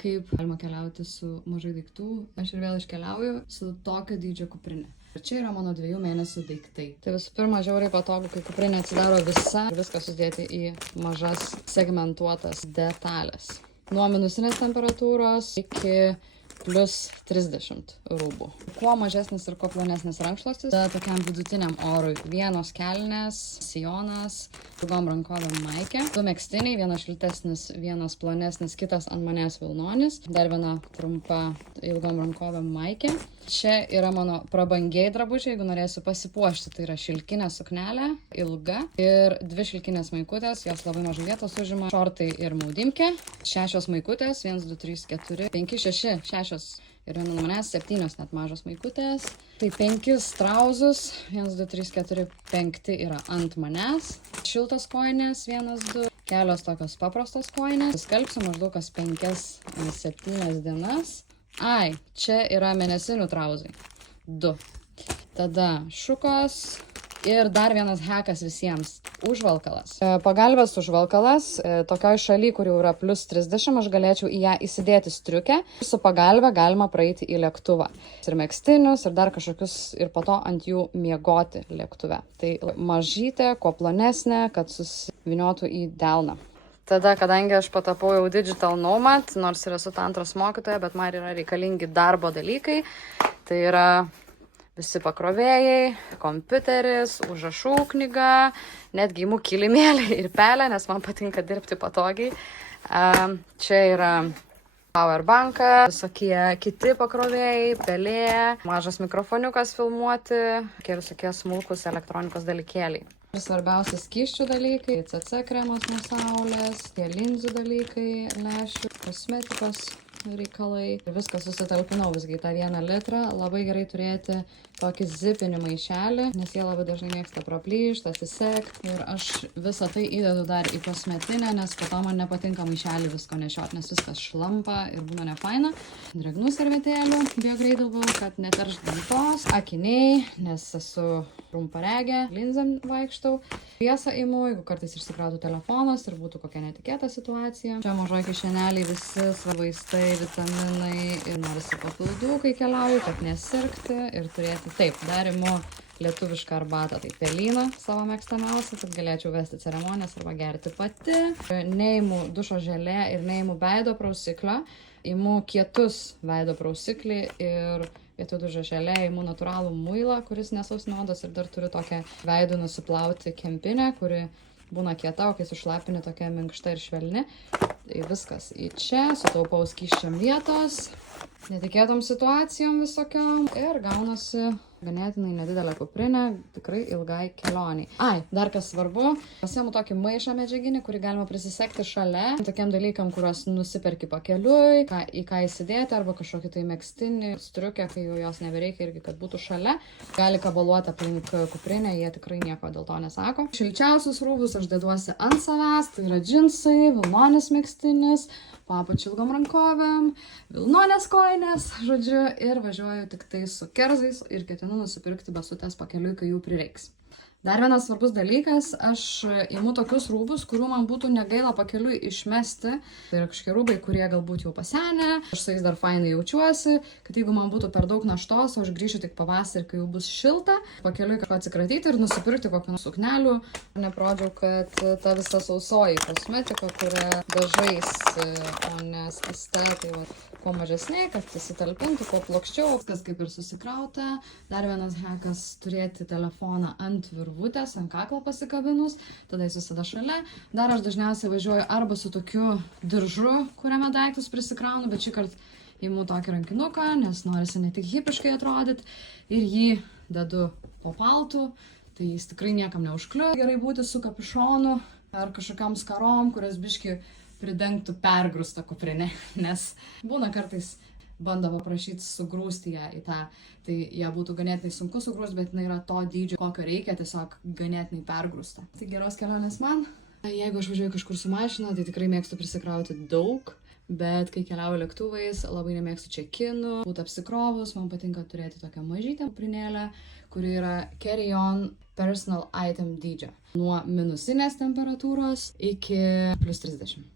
kaip galima keliauti su mažai daiktų. Aš ir vėl iškeliauju su tokio dydžio kuprinė. Ir čia yra mano 2 mėnesių daiktai. Tai visų pirma, žiauriai patogu, kai kuprinė atsidaro visa ir viską sudėti į mažas segmentuotas detalės. Nuo minusinės temperatūros iki plus 30 rūbų. Kuo mažesnis ir kuo plonesnis rankšluostis, tokiam vidutiniam orui. Vienos kelnės, sijonas, ilgom rankovėm maikė, 2 megztiniai, vienas šiltesnis, vienas plonesnis, kitas ant manęs vilnonis, dar viena trumpa ilgom rankovėm maikė. Čia yra mano prabangiai drabužiai, jeigu norėsiu pasipuošti, tai yra šilkinė suknelė, ilga ir 2 šilkinės maikutės, jos labai mažai vietos užima, šortai ir maudimkė, 6 maikutės, 1, 2, 3, 4, 5, 6, 6 ir viena nuo manęs, 7 net mažos maikutės. Tai 5 trauzus, 1, 2, 3, 4, 5 yra ant manęs, šiltos kojinės, 1, 2, kelios tokios paprastos kojinės, skalbsiu maždaug kas 5-7 dienas. Ai, čia yra mėnesinių trauzai. 2. Tada šukos ir dar vienas hekas visiems. Užvalkalas. Pagalbės užvalkalas. Tokioj šaly, kur jau yra plus 30, aš galėčiau į ją įsidėti striukę. Su pagalbe galima praeiti į lėktuvą. Ir megztinius, ir dar kažkokius, ir po to ant jų miegoti lėktuve. Tai mažytė, kuo plonesnė, kad susiviniotų į delną. Tada, kadangi aš patapau jau digital nomad, nors ir esu tantros mokytoja, bet man yra reikalingi darbo dalykai. Tai yra visi pakrovėjai, kompiuteris, užrašų knyga, netgi imu kilimėlį ir pelę, nes man patinka dirbti patogiai. Čia yra powerbankas, visokie kiti pakrovėjai, pelė, mažas mikrofoniukas filmuoti, visokie smulkus elektronikos dalykėliai. Ir svarbiausia skysčių dalykai, CC kremas nuo saulės, tie linzių dalykai, lęšių, kosmetikos reikalai. Ir viską susitalpinau visgi tą 1 litrą. Labai gerai turėti tokį zipinį maišelį, nes jie labai dažnai mėgsta praplyšti, atsisekti. Ir aš visą tai įdedu dar į kosmetinę, nes po to man nepatinka maišelį visko nešiot, nes viskas šlampa ir būna nefaina. Drėgnų servetėlių biogreidavau, kad neteršt dantos, akiniai, nes esu trumparegė, linzėm vaikštau. Šviesą imu, jeigu kartais išsikrautų telefonas ir būtų kokia netikėta situacija. Čia mažoj kišeneliai visi vaistai, vitaminai ir norisi papildų, kai keliauju, kad nesirgti ir turėti taip. Dar imu lietuvišką arbatą, tai pelyną savo mėgstamiausią, kad galėčiau vesti ceremonijas arba gerti pati. Neimu dušo želė ir neimu veido prausiklio. Imu kietus veido prausiklį ir vietoj dušo želė imu natūralų muilą, kuris nesausina odos ir dar turiu tokią veidų nusiplauti kempinę, kuri būna kieta, o kai sušlapini tokia minkšta ir švelni. Tai viskas į čia, sutaupau skysčiam vietos, netikėtom situacijom visokiom ir gaunasi ganėtinai nedidelė kuprinė, tikrai ilgai kelioniai. Ai, dar kas svarbu, pasiemu tokį maišą medžiaginį, kurį galima prisisekti šalia, tokiam dalykam, kuriuos nusiperki pakeliui, į ką įsidėti, arba kažkokį tai megztinį, striukę, kai jau jos nebereikia irgi, kad būtų šalia. Gali kabaluoti aplink kuprinę, jie tikrai nieko dėl to nesako. Šilčiausius rūbus aš deduosi ant savęs, tai yra džinsai, vilnonis megztinis, papačiu ilgom rankovėm, vilnonės kojinės, žodžiu, ir važiuoju tik tai su kerzais ir ketinu nusipirkti basutes pakeliui, kai jų prireiks. Dar vienas svarbus dalykas, aš imu tokius rūbus, kurių man būtų negaila pakeliui išmesti. Tai yra kažkokie rūbai, kurie galbūt jau pasenę, aš su jais dar fainai jaučiuosi, kad jeigu man būtų per daug naštos, aš grįšiu tik pavasarį, kai jau bus šilta, pakeliui kažko atsikratyti ir nusipirkti kokių suknelių. Neprodžiau, kad ta visa sausoji kosmetika, kurią dažais, o ne skiste, tai va, kuo mažesnė, kad įsitalpintų, kuo plokščiau, viskas kaip ir susikrauta. Dar vienas hekas - turėti telefoną ant virvutės, ant kaklo pasikabinus, tada jis visada šalia. Dar aš dažniausiai važiuoju arba su tokiu diržu, kuriame daiktus prisikraunu, bet šį kartą imu tokį rankinuką, nes norisi ne tik hipiškai atrodyti, ir jį dedu po paltu, tai jis tikrai niekam neužklius. Gerai būti su kapišonu ar kažkokiam skarom, kurias biški pridengtų pergrūstą kuprinę, nes būna kartais bando paprašyti sugrūsti ją į tą, tai ją būtų ganėtinai sunku sugrūsti, bet jinai yra to dydžio, kokio reikia, tiesiog ganėtinai pergrūsta. Tai geros kelionės man. Jeigu aš važiuoju kažkur su mašina, tai tikrai mėgstu prisikrauti daug, bet kai keliauju lėktuvais, labai nemėgstu čekinų, būti apsikrovus, man patinka turėti tokią mažytę kuprinėlę, kuri yra carry-on personal item dydžio. Nuo minusinės temperatūros iki plus 30.